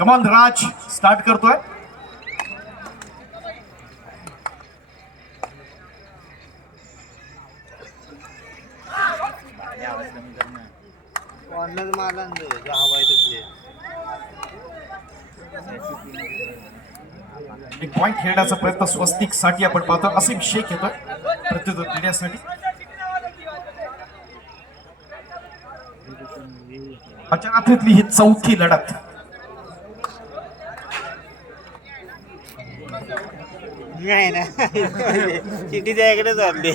कमान राज स्टार्ट करतोय. एक पॉइंट खेळण्याचा प्रयत्न स्वस्तिक साठी आपण पाहतो. असीम शेख येतोय प्रत्युत्तर देण्यासाठी. आजच्या रात्रीतली ही चौथी लढत. नाही ना चिठीच्या इकडे चालली.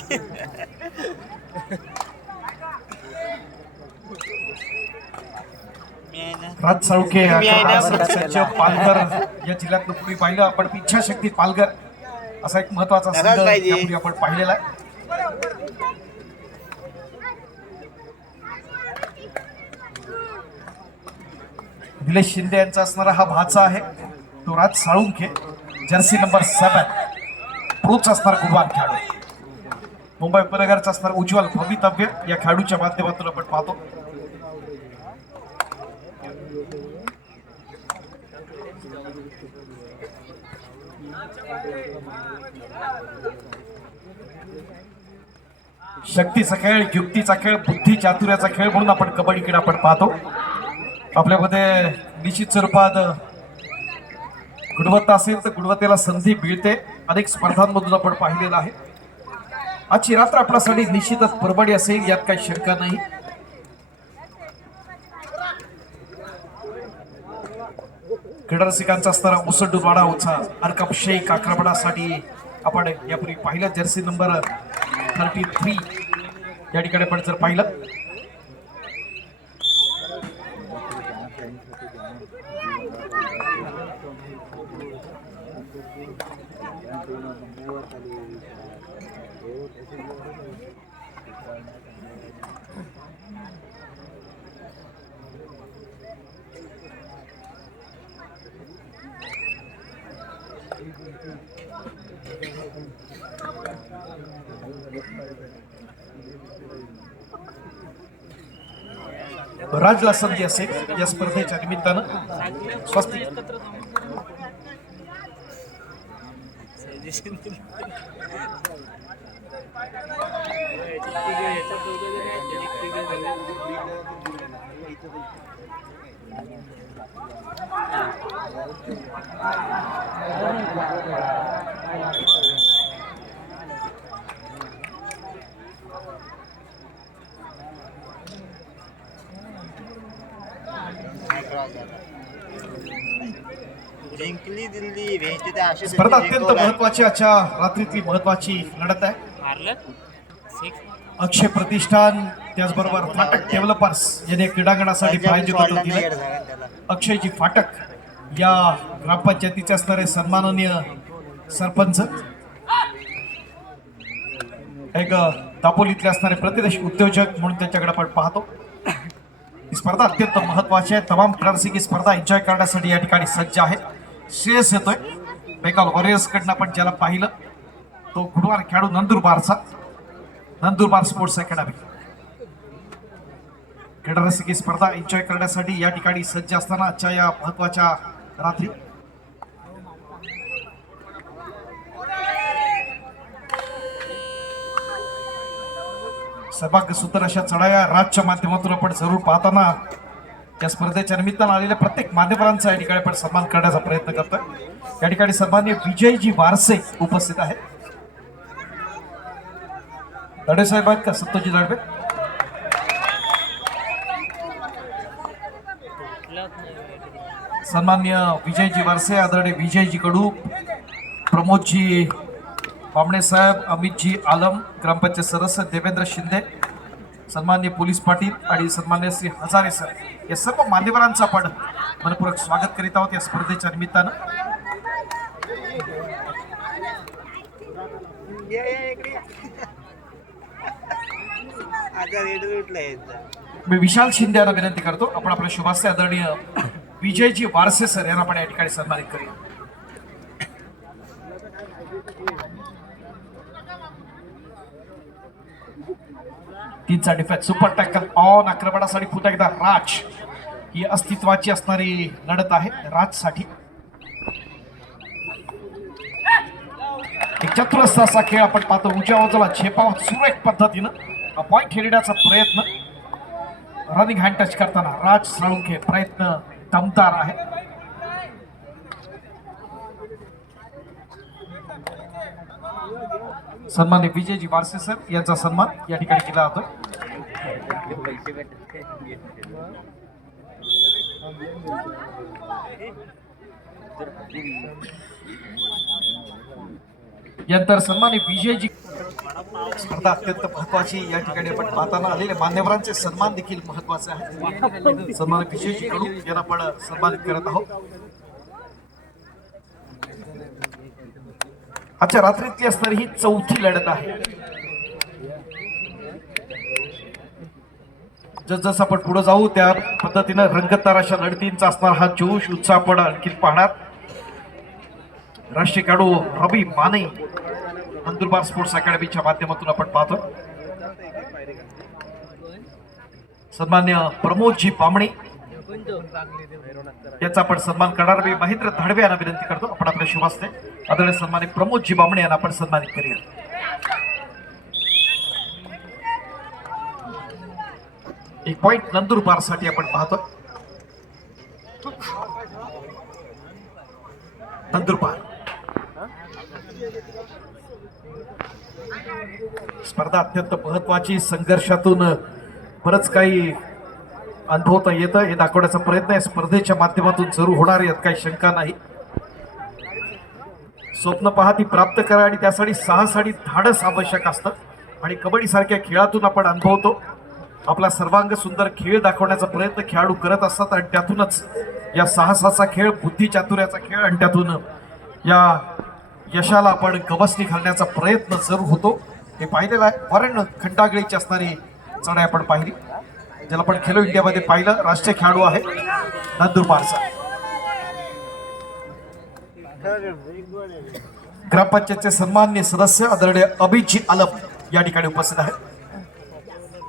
राज साळुंखे सज्ज पालघर या जिल्ह्यात पूर्वी पाहिलं आपण. इच्छाशक्ती पालघर असा एक महत्वाचा संघ यापूर्वी आपण पाहिलेला आहे. निलेश शिंदे यांचा असणारा हा भाचा आहे तो राज साळुंखे. जर्सी नंबर 7 प्रोच असणार गुणवान खेळाडू. मुंबई उपनगरचा असणार उज्ज्वल भवितव्य या खेळाडूच्या माध्यमातून आपण पाहतो. शक्तीचा खेळ, युक्तीचा खेळ, बुद्धी चातुर्याचा खेळ म्हणून आपण कबड्डीकडे आपण पाहतो. आपल्यामध्ये निश्चित स्वरूपात गुणवत्ता असेल तर गुणवत्तेला संधी मिळते. अनेक स्पर्धांमधून आपण पाहिलेलं आहे. आजची रात्र आपल्यासाठी निश्चितच परबडी असेल यात काही शंका नाही. क्रीडारसिकांचा असणारा मुसंडूवाडा उत्साह अर्कम शेख आक्रमणासाठी आपण यापूर्वी पाहिलं. जर्सी नंबर 33 या ठिकाणी आपण जर पाहिलं राजला संधी असेल या स्पर्धेच्या निमित्तानं. स्वस्तिक स्पर्धा अत्यंत महत्वाची आजच्या रात्रीतली महत्वाची लढत आहे. अक्षय प्रतिष्ठान त्याचबरोबर फाटक डेव्हलपर्स यांनी क्रीडांगणासाठी प्रायोजकत्व दिले. अक्षयजी फाटक या ग्रामपंचायतीचे असणारे सन्माननीय सरपंच, एक दापोलीतले असणारे प्रतिष्ठित उद्योजक म्हणून त्यांच्याकडे आपण पाहतो. ही स्पर्धा अत्यंत महत्वाची आहे. तमाम क्रीडारसिक ही स्पर्धा एन्जॉय करण्यासाठी या ठिकाणी सज्ज आहेत. श्रेयस येतोय बेंगाल वॉरियर्स कडनं. आपण ज्याला पाहिलं तो गुणवान खेळाडू नंदुरबारचा, नंदुरबार स्पोर्ट्स अकॅडमी. क्रीडारसिक ही स्पर्धा एन्जॉय करण्यासाठी या ठिकाणी सज्ज असताना आजच्या या महत्वाच्या रात्री सौभाग्य सुंदर अशा चढाया राजच्या माध्यमातून आपण जरूर पाहताना त्या स्पर्धेच्या निमित्तानं आलेल्या प्रत्येक मान्यवरांचा या ठिकाणी आपण सन्मान करण्याचा प्रयत्न करतोय. या ठिकाणी सन्माननीय विजयजी वारसे उपस्थित आहेत. दडे साहेब आहेत का? सत्तोजी दडबे. सन्माननीय विजयजी वारसे, आदरणीय विजयजी कडू, प्रमोदजी बामणे साहेब, अमितजी आलम, ग्रामपंचायत सदस्य देवेंद्र शिंदे, सन्माननीय पोलीस पाटील आणि सन्माननीय श्री हजारे सर या सर्व मान्यवरांचं आपण मनपूर्वक स्वागत करीत आहोत या स्पर्धेच्या निमित्तानं. मी विशाल शिंदे यांना विनंती करतो आपण आपल्या शुभास्ते आदरणीय विजयजी वारसे सर यांना आपण या ठिकाणी सन्मानित करूया. तीनचा डिफेन्स, सुपर टॅकल ऑन, आक्रमणासाठी पुन्हा एकदा राज ही अस्तित्वाची असणारी लढत आहे राजसाठी. एक चतुरस्र असा खेळ आपण पाहतो. उजव्या बाजूला झेपावा सुरेख पद्धतीनं पॉइंट खेळण्याचा प्रयत्न. रनिंग हँड टच करताना राज साळुंखे प्रयत्न दमदार आहे. सन्मान्य विजयजी वारसे सर यांचा सन्मान या ठिकाणी केला जातो. यानंतर सन्मान्य विजयजी. स्पर्धा अत्यंत महत्वाची या ठिकाणी आपण पाहताना आलेले मान्यवरांचे सन्मान देखील महत्वाचे आहे. सन्मान्य विजयजी कडू यांना आपण सन्मानित करत आहोत. आजच्या रात्रीतली असणारी ही चौथी लढत आहे. जसजसं आपण पुढे जाऊ त्या पद्धतीनं रंगतदार अशा लढतींचा असणार हा जोश उत्साह आपण आणखी पाहणार. राष्ट्रीय खेळाडू रवी माने नंदुरबार स्पोर्ट्स अकॅडमीच्या माध्यमातून आपण पाहतो. सन्मान्य प्रमोदजी बामणे याचा आपण सन्मान करणार. मी महेंद्र धाडवे यांना विनंती करतो आपण आपल्या शुभास्ते आदरणीय सन्मानित प्रमोदजी बामणे यांना आपण सन्मानित करूया. एक पॉइंट नंदुरबार साठी आपण पाहतो. नंदुरबार स्पर्धा अत्यंत महत्वाची. संघर्षातून बरंच काही अनुभवता येतं हे दाखवण्याचा प्रयत्न आहे स्पर्धेच्या माध्यमातून जरूर होणार. यात काही शंका नाही. स्वप्न पहा ती प्राप्त करा आणि त्यासाठी साहस आणि धाडस आवश्यक असतं. आणि कबड्डी सारख्या खेळातून आपण अनुभवतो आपला सर्वांग सुंदर खेळ दाखवण्याचा प्रयत्न खेळाडू करत असतात. आणि त्यातूनच या साहसाचा खेळ, बुद्धी चातुर्याचा खेळ आणि त्यातून या यशाला आपण गवसणी घालण्याचा प्रयत्न जरूर होतो. हे पाहिलेलं आहे. वरण खंडागळीची असणारी चढाई आपण पाहिली ज्याला आपण खेलो इंडियामध्ये पाहिलं. राष्ट्रीय खेळाडू आहे नंदुरबारचा. ग्रामपंचायतचे सन्मान्य सदस्य आदरणीय अभिजी आलम या ठिकाणी उपस्थित आहेत.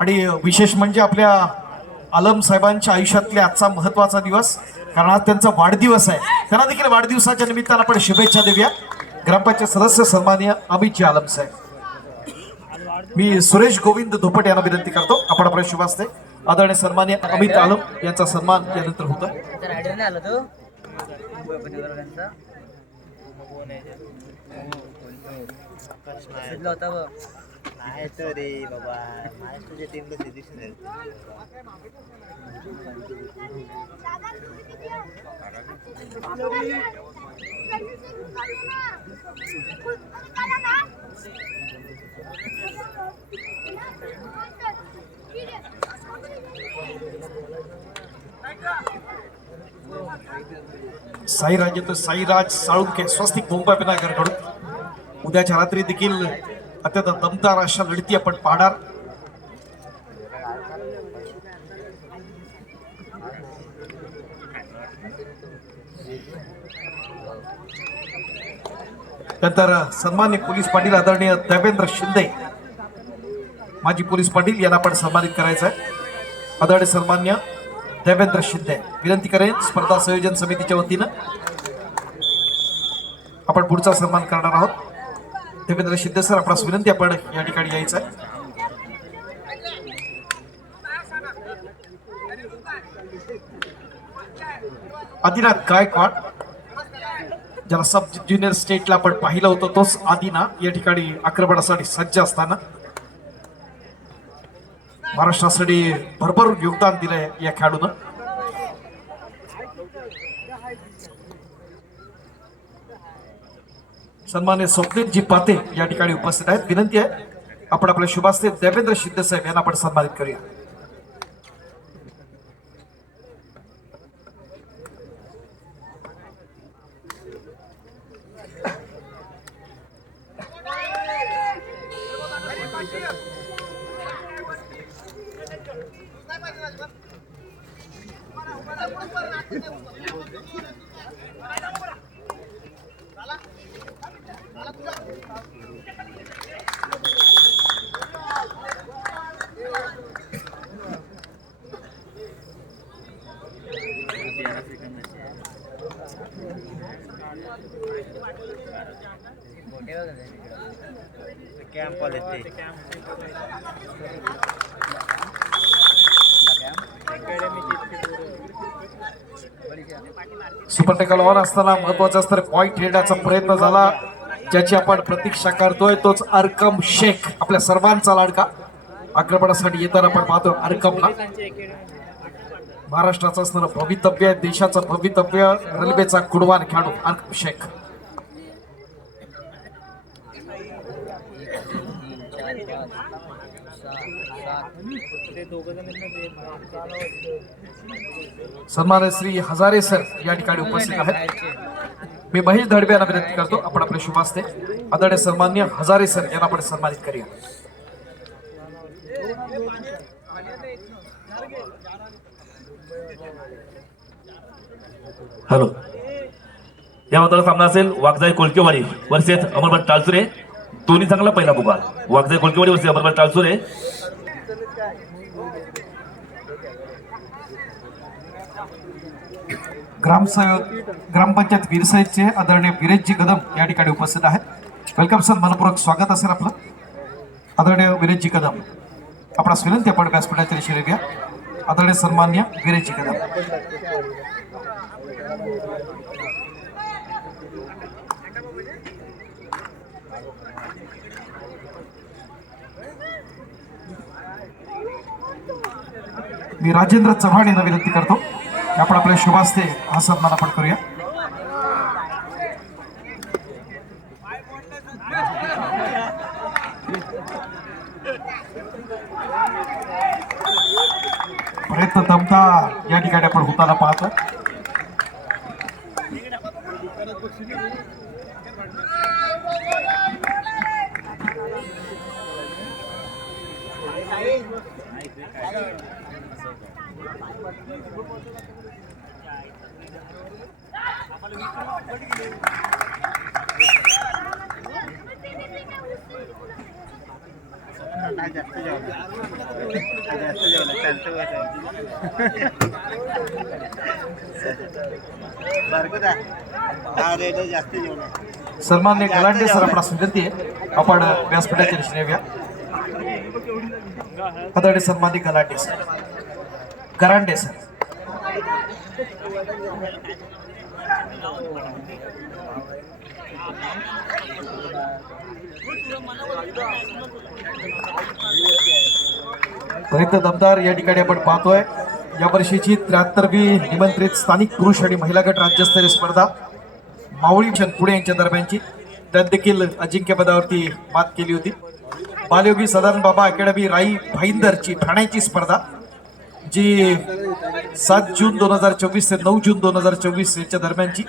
आणि विशेष म्हणजे आपल्या आलम साहेबांच्या आयुष्यातल्या आजचा महत्वाचा दिवस, कारण आज त्यांचा वाढदिवस आहे. त्यांना देखील वाढदिवसाच्या निमित्तानं आपण शुभेच्छा देऊया. ग्रामपंचायत सदस्य सन्माननीय अभिजी आलम साहेब. मी सुरेश गोविंद धोपट यांना विनंती करतो आपण आपल्या शुभास्ते आदरणीय सन्माननीय अमित आलम यांचा सन्मान यानंतर होतो. रे बाबा महाराष्ट्राच्या टीमला सिलेक्शन साईराज येतो. साईराज साळुंखे स्वस्तिक मुंबई पिनागरकडून उद्याच्या रात्री देखील अत्यंत दमदार अशा लढती आपण पाहणार. नंतर सन्मान्य पोलीस पाटील आदरणीय देवेंद्र शिंदे माजी पोलीस पाटील यांना आपण सन्मानित करायचं आहे. आदरणीय सन्मान्य देवेंद्र शिंदे विनंती करेन स्पर्धा संयोजन समितीच्या वतीनं आपण पुढचा सन्मान करणार आहोत. देवेंद्र शिंदे सर आपणास विनंती आपण या ठिकाणी यायचं आहे. आदिनाथ गायकवाड ज्याला सब ज्युनियर स्टेटला आपण पाहिलं होतं तोच आदिना या ठिकाणी आक्रमणासाठी सज्ज असताना महाराष्ट्रासाठी भरभरून योगदान दिलंय या खेळाडूनं. सन्मान्य स्वप्नीलजी पाते या ठिकाणी उपस्थित आहेत. विनंती आहे आपण आपल्या शुभास्ते देवेंद्र शिंदे साहेब यांना आपण सन्मानित करूया. कॅम्प आले ते सुपर टेकल ऑन असताना महत्वाचा असणारे पॉइंट हेडण्याचा प्रयत्न झाला, ज्याची आपण प्रतीक्षा करतोय तोच अरकम शेख, आपल्या सर्वांचा लाडका. आक्रमणासाठी येताना आपण पाहतो अरकमला. महाराष्ट्राचं असणारं भवितव्य, देशाचं भवितव्य, रेल्वेचा कुडवान खेळाडू अरकम शेख. सन्मान्य श्री हजारे सर या ठिकाणी उपस्थित आहेत. मी महेश धडबे यांना विनंती करतो आपण आपले शुभास्ते आदरणीय सन्मान्य हजारे सर यांना आपण सन्मानित करूया. हॅलो, या मतदार सामना असेल वाघजाई कोलकेवाडी वर्सेस अमरभाट टाळसुरे. दोन्ही चांगला पहिला पुकार. वाघजाई कोलकेवाडी वर्सेस अमरभाट टाळसुरे. ग्रामपंचायत विरसाईचे आदरणीय विरेशजी कदम या ठिकाणी उपस्थित आहेत. वेलकम सर, मनपूर्वक स्वागत असेल आपलं. आदरणीय विरेशजी कदम, आपणास विनंती आपण व्यासपीठाच्या दिशेने घ्या. आदरणीय सन्मान्य विरेशजी कदम. मी राजेंद्र चव्हाण यांना विनंती करतो की आपण आपल्या शुभास्ते हा सन्मान आपण करूया. प्रयत्न दमदार या ठिकाणी आपण होताना पाहतो. जास्त जेवलं जास्त जेवलं. सन्मान्य गलांडे सर आपणास विनंती आहे आपण व्यासपीठाच्या दिशेने येऊया. आदरणीय सन्मानित गलांडे सर, गरांडे सर. प्रयत्न दमदार या ठिकाणी आपण पाहतोय. या वर्षीची 73वी निमंत्रित स्थानिक पुरुष आणि महिला गट राज्यस्तरीय स्पर्धा मावळी पुणे यांच्या दरम्यानची, त्यात देखील अजिंक्यपदावरती मात केली होती. बालयोगी सदानंद बाबा अकॅडमी राई भाईंदरची ठाण्याची स्पर्धा, जी 7 जून 2024 ते 9 जून 2024 यांच्या दरम्यानची,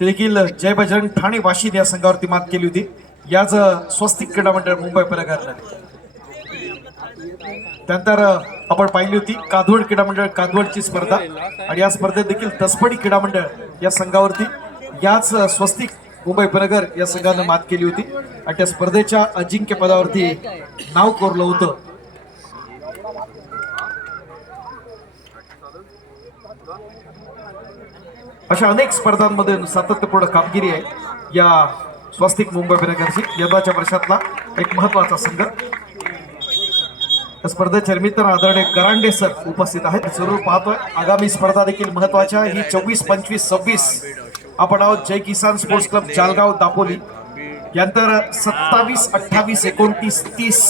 ती देखील जय बजरंग ठाणे वाशिद या संघावरती मात केली होती. याच स्वस्तिक क्रीडा मंडळ मुंबई पनवेलने. त्यानंतर आपण पाहिली होती कादवड क्रीडा मंडळ कादवडची स्पर्धा, आणि या स्पर्धेत देखील तसपडी क्रीडा मंडळ या संघावरती याच स्वस्तिक मुंबई पनगर या संघानं मात केली होती आणि त्या स्पर्धेच्या अजिंक्यपदावरती नाव कोरलं होतं. अशा अनेक स्पर्धांमध्ये सातत्यपूर्ण कामगिरी आहे या स्वस्तिक मुंबई पनगरची. यंदाच्या वर्षातला एक महत्वाचा संघ. स्पर्धेच्या निमित्तानं आदरणीय गरांडे सर उपस्थित आहेत. जरूर पाहतोय आगामी स्पर्धा देखील महत्वाच्या. ही 24, 25, 26 आपण आहोत जय किसान स्पोर्ट्स क्लब जालगाव दापोली. यानंतर 27, 28, 29, 30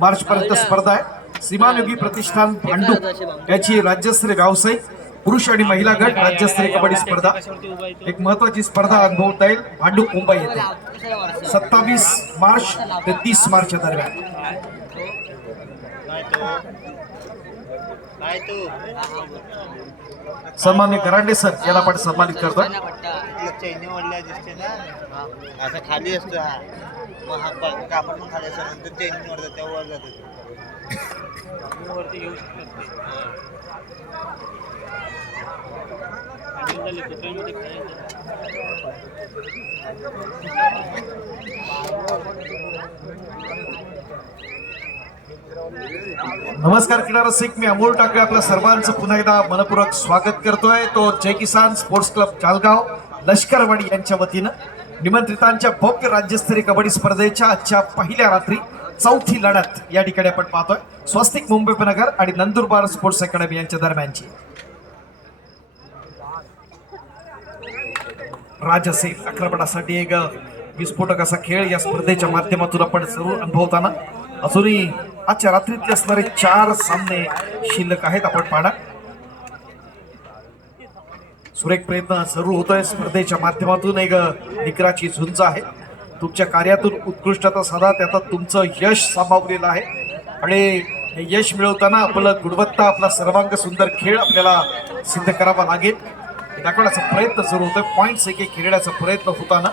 मार्च पर्यंत स्पर्धा आहे. श्रीमानयोगी प्रतिष्ठान भांडूप याची राज्यस्तरीय व्यावसायिक पुरुष आणि महिला गट राज्यस्तरीय कबड्डी स्पर्धा, एक महत्वाची स्पर्धा अनुभवता येईल भांडूप मुंबई येथे 27 मार्च ते 30 मार्च दरम्यान. सन्मान्य गरांडे सर याला आपण सन्मानित करतोय. चैनी वडल्या दिसते ना, असं खाली असतो हा, मग हा कापड पण खाली असतो, नंतर चैनी वडतात तेव्हा वर जातो. नमस्कार क्रीडा रसिक, मी अमोल टाकळे आपल्या सर्वांचं पुन्हा एकदा मनपूर्वक स्वागत करतोय. तो जय किसान स्पोर्ट्स क्लब जालगाव लष्करवाडी यांच्या वतीनं निमंत्रितांच्या भव्य राज्यस्तरीय कबड्डी स्पर्धेच्या आजच्या पहिल्या रात्री चौथी लढत या ठिकाणी आपण पाहतोय स्वस्तिक मुंबई उपनगर आणि नंदुरबार स्पोर्ट्स अकॅडमी यांच्या दरम्यानची. राज असेल आक्रमणासाठी एक विस्फोटक असा खेळ या स्पर्धेच्या माध्यमातून आपण जरूर अनुभवताना अजूनही आजच्या रात्रीतले असणारे 4 सामने शिल्लक आहेत. आपण पाहणार सुरेख प्रयत्न जरूर होतोय स्पर्धेच्या माध्यमातून. एक निकराची झुंज आहे. तुमच्या कार्यातून उत्कृष्टता साधा त्यात तुमचं यश सामावलेलं आहे आणि हे यश मिळवताना आपलं गुणवत्ता आपला सर्वांग सुंदर खेळ आपल्याला सिद्ध करावा लागेल. दाखवण्याचा प्रयत्न सुरू होतोय. पॉइंट्स एक खेळण्याचा प्रयत्न होताना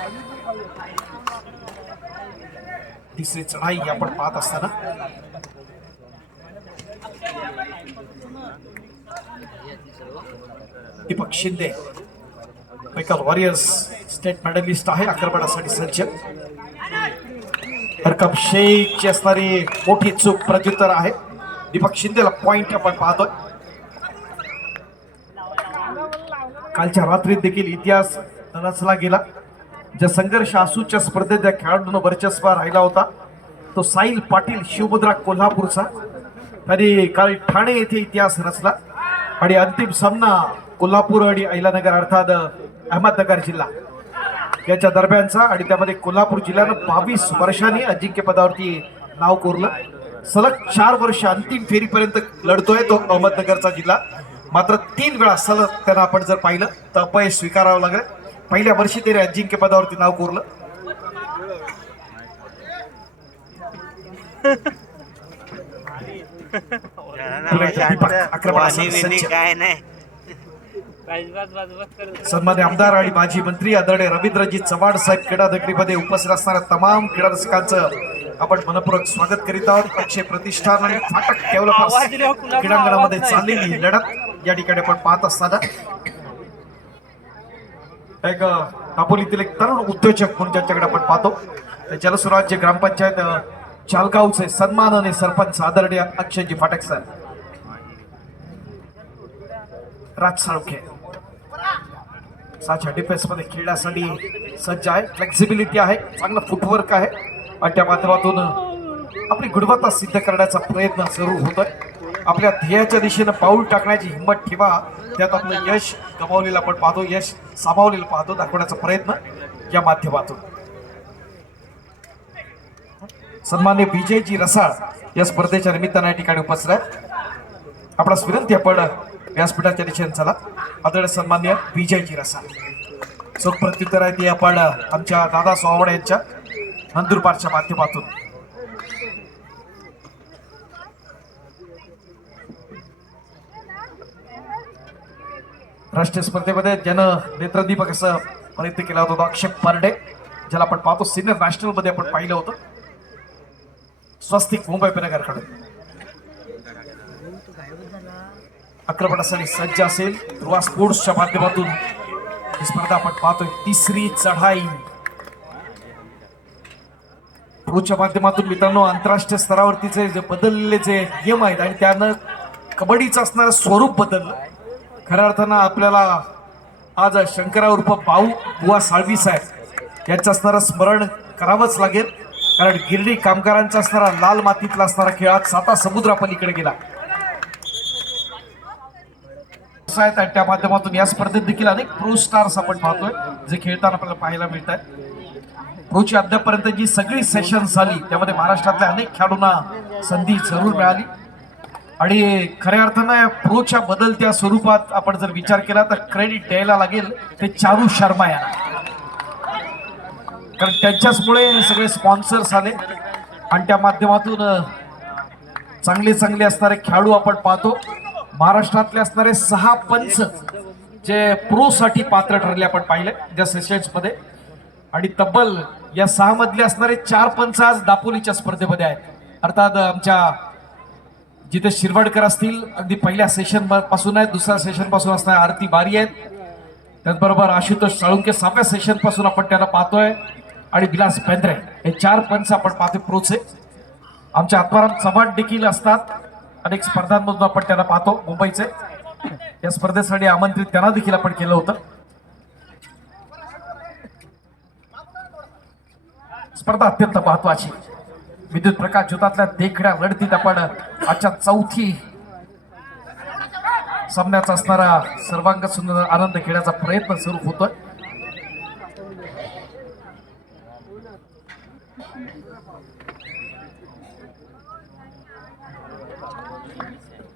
तिसरी चढाई आपण पाहत असताना Deepak Shinde मेकल warriors state medallist आहे. आक्रमणासाठी सज्ज. हरकम शेखची असणारी मोठी चूक प्रत्युत्तर आहे. दीपक शिंदेला पॉइंट आपण पाहतोय. कालच्या रात्रीत देखील इतिहास रचला गेला. ज्या संघर्ष आसूच्या स्पर्धेत ज्या खेळाडूंना वर्चस्व राहिला होता तो साहिल पाटील शिवमुद्रा कोल्हापूरचा. आणि काल ठाणे येथे इतिहास रचला आणि अंतिम सामना कोल्हापूर आणि अहिलानगर अर्थात अहमदनगर जिल्हा याच्या दरम्यानचा आणि त्यामध्ये कोल्हापूर जिल्ह्यानं 22 वर्षांनी अजिंक्यपदावरती नाव कोरलं. सलग 4 वर्ष अंतिम फेरीपर्यंत लढतोय तो अहमदनगरचा जिल्हा. मात्र 3 वेळा सलग त्यांना आपण जर पाहिलं तर अपयश स्वीकारावं लागलं. पहिल्या वर्षी त्याने अजिंक्यपदावरती नाव कोरलं. काय नाही. सन्मान्य आमदार आणि माजी मंत्री आदरणीय रवींद्रजी चव्हाण साहेब क्रीडा नगरीमध्ये उपस्थित असणाऱ्या तमाम क्रीडा रसिकांचं आपण मनपूर्वक स्वागत करीत आहोत. अक्षय प्रतिष्ठान आणि फाटक डेव्हलपर्स क्रीडांगणामध्ये चाललेली लढत या ठिकाणी आपण पाहत असताना एक दापोलीतील एक तरुण उद्योजक म्हणून ज्यांच्याकडे आपण पाहतो ते जलस्वराज्य ग्रामपंचायत चालगावचे सन्माननीय सरपंच आदरणीय अक्षयजी फाटक सर. राज साळुखे साच्या डिफेन्स मध्ये खेळण्यासाठी सज्ज आहे. फ्लेक्झिबिलिटी आहे. चांगलं फुटवर्क आहे आणि त्या माध्यमातून आपली गुणवत्ता सिद्ध करण्याचा प्रयत्न जरूर होतोय. आपल्या ध्येयाच्या दिशेनं पाऊल टाकण्याची हिंमत ठेवा. त्यात आपलं यश गमावलेलं आपण पाहतो. यश सामावलेलं पाहतो. दाखवण्याचा प्रयत्न या माध्यमातून. सन्मान्य विजयजी रसाळ या स्पर्धेच्या निमित्तानं या ठिकाणी उपस्थित आहेत. आपणास विनंती आपण व्यासपीठाच्या दिशेने चला. आदरणीय सन्मान्य विजयजी रसाळ चोख प्रत्युत्तर आहे ते आपण आमच्या दादा सोवाडे यांच्या नंदुरबारच्या माध्यमातून. राष्ट्रीय स्पर्धेमध्ये ज्यानं नेत्रदीपक असं प्रयत्न केला होता अक्षय पारडे ज्याला आपण पाहतो सिनियर नॅशनल मध्ये आपण पाहिलं होतं स्वस्तिक मुंबई उपनगरकडे. आक्रमणासाठी सज्ज असेल ध्रुवा स्पोर्ट्सच्या माध्यमातून ही स्पर्धा आपण पाहतोय. तिसरी चढाई प्रोच्या माध्यमातून मित्रांनो आंतरराष्ट्रीय स्तरावरतीचे जे बदललेले जे नियम आहेत आणि त्यानं कबड्डीचं असणारं स्वरूप बदललं. खऱ्या अर्थानं आपल्याला आज शंकरा उर्फ भाऊ बुवा साळवी साहेब यांचं असणारं स्मरण करावंच लागेल. कारण गिरडी कामगारांचा असणारा लाल मातीतला असणारा खेळ आज 7 समुद्रापलीकडे गेला. आणि त्या माध्यमातून या स्पर्धेत देखील अनेक प्रो स्टार्स आपण पाहतोय जे खेळताना आपल्याला पाहायला मिळत आहेत. प्रोची अद्यापर्यंत जी सगळी सेशन झाली त्यामध्ये महाराष्ट्रातल्या अनेक खेळाडूंना संधी जरूर मिळाली आणि खऱ्या अर्थानं प्रोच्या बदलत्या स्वरूपात आपण जर विचार केला तर क्रेडिट द्यायला लागेल ते चारू शर्मा यांना. कारण त्यांच्याचमुळे सगळे स्पॉन्सर्स आले आणि त्या माध्यमातून चांगले चांगले असणारे खेळाडू आपण पाहतो. महाराष्ट्रातले असणारे 6 पंच जे प्रो साठी पात्र ठरले आपण पाहिले ज्या सेशन्स मध्ये आणि तब्बल या 6 मधले असणारे 4 पंच आज दापोलीच्या स्पर्धेमध्ये आहेत. अर्थात आमच्या जिथे शिरवाडकर असतील अगदी पहिल्या सेशन पासून आहेत. दुसऱ्या सेशन पासून असणारे आरती बारी आहेत. त्याचबरोबर आशुतोष साळुंके 7व्या सेशन पासून आपण त्यांना पाहतोय आणि विलास बेंद्रे हे 4 पंच आपण पाहतोय प्रोचे. आमच्या आत्माराम चव्हाण देखील असतात. अनेक स्पर्धांमधून आपण त्यांना पाहतो मुंबईचे. या स्पर्धेसाठी आमंत्रित त्यांना देखील आपण केलं होतं. स्पर्धा अत्यंत महत्वाची. विद्युत प्रकाश ज्योतातल्या देखण्या लढतीत आपण आजच्या चौथी सामन्याचा असणारा सर्वांग सुंदर आनंद घेण्याचा प्रयत्न सुरू होतोय.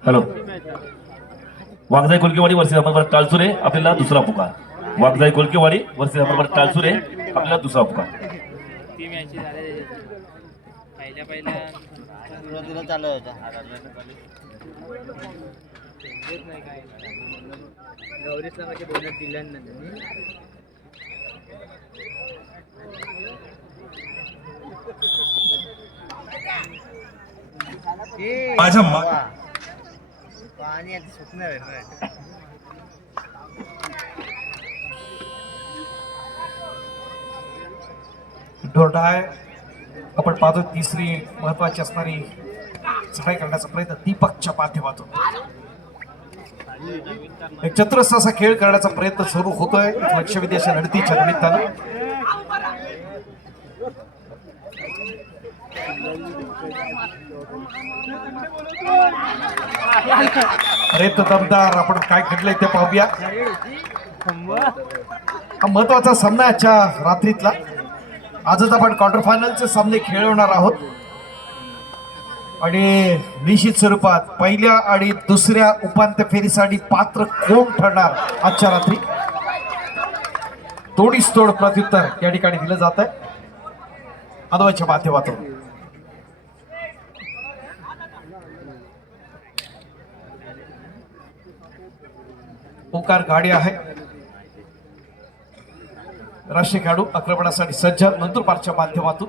हॅलो, वाघजाई कोलकेवाडी वर्सेस अमरबल टाळसुरे आपल्याला दुसरा पुकार. वाघजाई कोलकेवाडी वर्सेस अमरबल टाळसुरे आपल्याला दुसरा पुकार. ती मॅच झाले पहिल्या सुरुवातीला चालू होता. गौरीसला म्हणजे बोनस दिल्यानंतर माझ्या पाणी आता सुकणार आहे ना. डोरडाय आपण पाहतो तिसरी महत्वाची असणारी चढाई करण्याचा प्रयत्न दीपकच्या माध्यमातून एक चतुरस्र असा खेळ करण्याचा प्रयत्न सुरू होतोय लक्षवेधीच्या लढतीच्या निमित्तानं. प्रयत्न दमदार. आपण काय घडलंय ते पाहूया. हा महत्वाचा सामना आजच्या रात्रीतला. आजच आपण क्वार्टर फायनलचे सामने खेळवणार आहोत आणि निश्चित स्वरूपात पहिल्या आणि दुसऱ्या उपांत्य फेरीसाठी पात्र कोण ठरणार आजच्या रात्री तोडीस तोड प्रत्युत्तर या ठिकाणी दिलं जात आहे अद्वैतच्या माध्यमातून. ओकार गाडी आहे. राष्ट्रीय खेळाडू आक्रमणासाठी सज्ज. नंदुरबारच्या माध्यमातून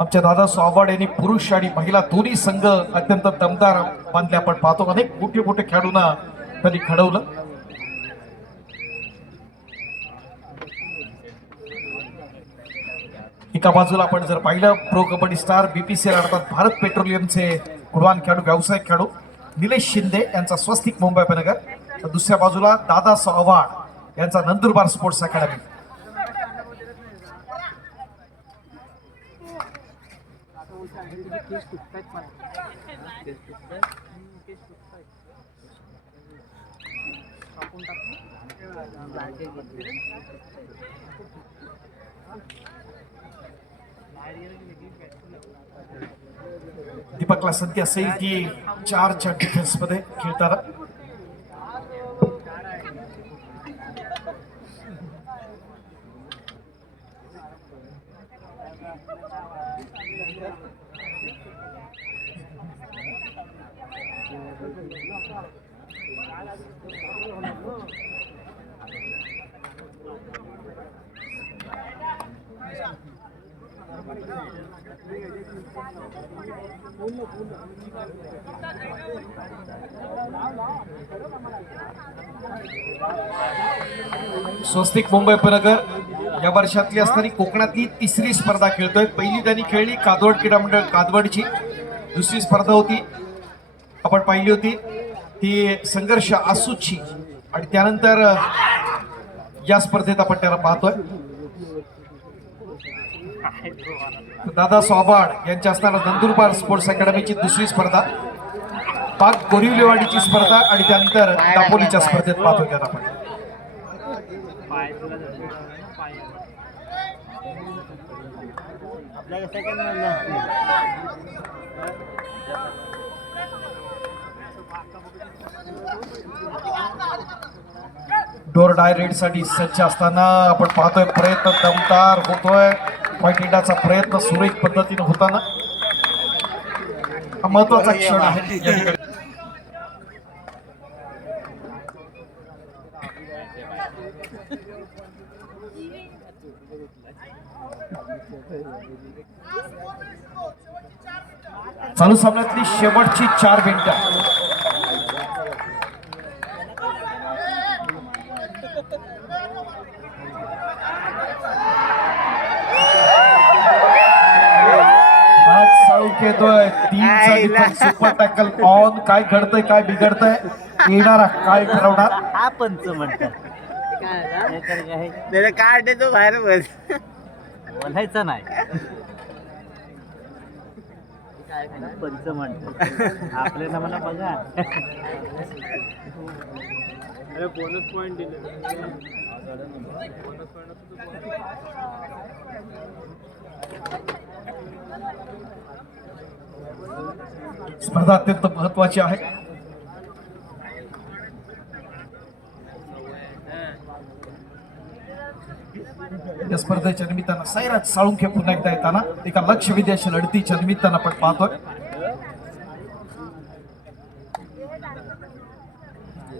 आमच्या दादा स्वावाड यांनी पुरुष आणि महिला दोन्ही संघ अत्यंत दमदार बांधले आपण पाहतो. अनेक मोठे मोठे खेळाडूंना त्यांनी घडवलं. एका बाजूला आपण जर पाहिलं प्रो कबड्डी स्टार बीपीसीएल अर्थात भारत पेट्रोलियमचे गुणवान खेळाडू व्यावसायिक खेळाडू निलेश शिंदे यांचा स्वस्तिक मुंबई उपनगर. तर दुसऱ्या बाजूला दादा स्वावाड यांचा नंदुरबार स्पोर्ट्स अकॅडमी. दीपकला संधी असेल की 4च्या डिफेन्स मध्ये खेळताना. स्वस्तिक मुंबई उपनगर या वर्षातली असणारी कोकणातली तिसरी स्पर्धा खेळतोय. पहिली त्यांनी खेळली कादवड क्रीडा मंडळ कादवडची. दुसरी स्पर्धा होती आपण पाहिली होती ती संघर्ष आसूची आणि त्यानंतर या स्पर्धेत आपण त्याला पाहतोय दादा स्वाबाड यांच्या असणारा नंदुरबार स्पोर्ट्स अकॅडमीची दुसरी स्पर्धा, पाक गोरिवलेवाडीची स्पर्धा आणि त्यानंतर दापोलीच्या स्पर्धेत पाहतोय त्यात आपण. आपल्याला सेकंड नंबर डोर डाय रेड साठी सज्ज असताना आपण पाहतोय प्रयत्न दमदार होतोय. पॉइंट इंडाचा प्रयत्न सुरेख पद्धतीने होताना हा महत्वाचा क्षण आहे या ठिकाणी. चालू सामन्यातली शेवटची 4 मिनिटं. येतोय 3 सुपर टॅकल ऑन. काय घडतंय काय बिघडतंय येणारा काय ठरवणार हा पंच म्हणतात. त्याला काढे तो बाहेर बस. बोलायचं नाही पंच म्हणतो आपल्या नावाला बघा अरे बोनस पॉइंट दिले स्पर्धा अत्यंत महत्वाची आहे. या स्पर्धेच्या निमित्तानं साईराज साळुंखे पुन्हा एकदा येताना एका लक्षवेधी अशा लढतीच्या निमित्तानं आपण पाहतोय.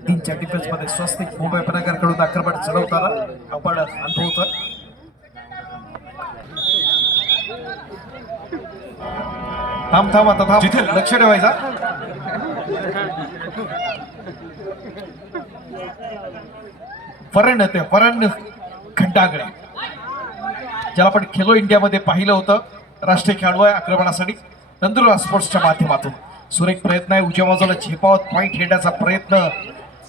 तीनच्या डिफेन्स मध्ये स्वस्तिक मुंबई पुणेकरकडून आक्रमण चढवताना आपण अनुभवतोय. थांब आता थांब, जिथे लक्ष ठेवायचा. वरण खंडागळे ज्याला आपण खेलो इंडियामध्ये पाहिलं होतं, राष्ट्रीय खेळाडू आहे आक्रमणासाठी. नंदुरबार स्पोर्ट्सच्या माध्यमातून सुरेख प्रयत्न आहे. उजव्या बाजूला झेपावत पॉईंट हेडण्याचा प्रयत्न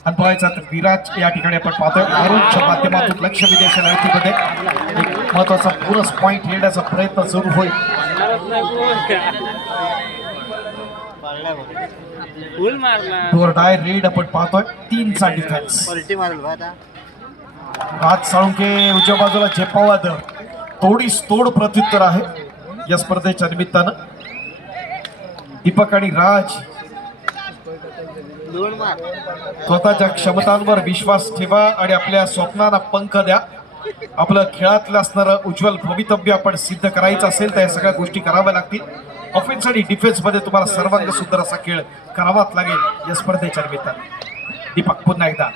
अनुभवायचा तर विराज या ठिकाणी आपण पाहतोय. अरुणच्या माध्यमातून लक्ष विदेश लढतीमध्ये एक महत्वाचा बोनस पॉईंट हेडण्याचा प्रयत्न सुरू होईल. फुल मारला डोर डाय रेड आपण पाहतोय. 3चा डिफेन्स. पलटी मारल बा आता. राज साळुंखे उजव्या बाजूला झेपावत तोडीस तोड प्रत्युत्तर आहे या स्पर्धेच्या निमित्तानं. दीपक आणि राज दोन मार. स्वतःच्या क्षमतांवर विश्वास ठेवा आणि आपल्या स्वप्नांना पंख द्या. आपलं खेळातलं असणारं उज्ज्वल भवितव्य आपण सिद्ध करायचं असेल तर या सगळ्या गोष्टी कराव्या लागतील. ऑफेन्स आणि डिफेन्स मध्ये तुम्हाला सर्वांग सुंदर असा खेळ करावाच लागेल या स्पर्धेच्या निमित्तानं. दीपक पुन्हा एकदा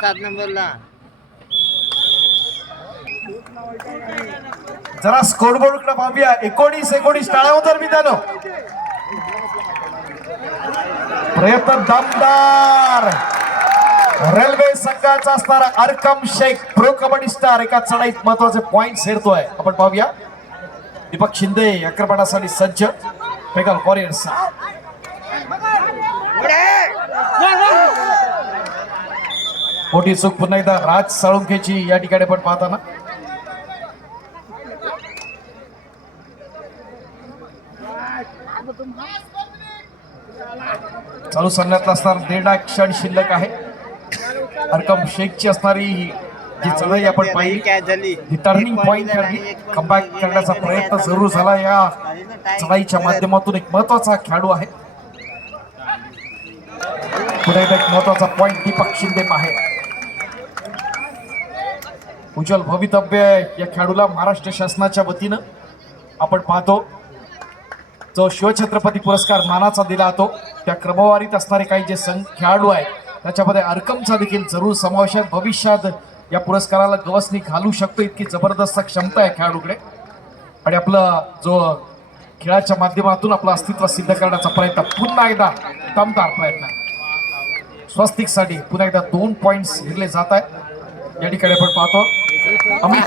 7 नंबरला जरा स्कोरबोर्डकडे पाहूया. 19 टाळ्या होतात मित्रांनो. प्रयत्न दमदार. रेल्वे संघाचा असणारा अरकम शेख प्रो कबड्डी स्टार एका चढाईत महत्वाचे पॉइंट हेरतोय. आपण पाहूया. दीपक शिंदे आक्रमणासाठी सज्ज. बेंगाल वॉरियर्स मोठी चूक पुन्हा एकदा राज साळुंखेची या ठिकाणी आपण पाहताना. चालू सामन्यातला असणार 1.5 क्षण शिल्लक आहे. अरकम शेखची असणारी जी चढाई आपण पाहिली, कॅच झाली. ही टर्निंग पॉइंट ठरली. कमबॅक करण्याचा प्रयत्न जरूर झाला. या चढाईच्या माध्यमातून एक महत्वाचा खेळाडू आहे. पुढे एक महत्वाचा पॉइंट दीपक शिंदे आहे. उज्ज्वल भवितव्य या खेळाडूला महाराष्ट्र शासनाच्या वतीनं आपण पाहतो जो शिवछत्रपती पुरस्कार मानाचा दिला जातो. त्या क्रमवारीत असणारे काही जे खेळाडू आहेत त्याच्यामध्ये अरकमचा देखील जरूर समावेश आहे. भविष्यात या पुरस्काराला गवसणी घालू शकतो इतकी जबरदस्त क्षमता आहे खेळाडूकडे. आणि आपलं जो खेळाच्या माध्यमातून आपलं अस्तित्व सिद्ध करण्याचा प्रयत्न पुन्हा एकदा दमदार प्रयत्न. स्वस्तिकसाठी पुन्हा एकदा 2 पॉइंट्स घेतले जात आहेत. या ठिकाणी आपण पाहतो अमित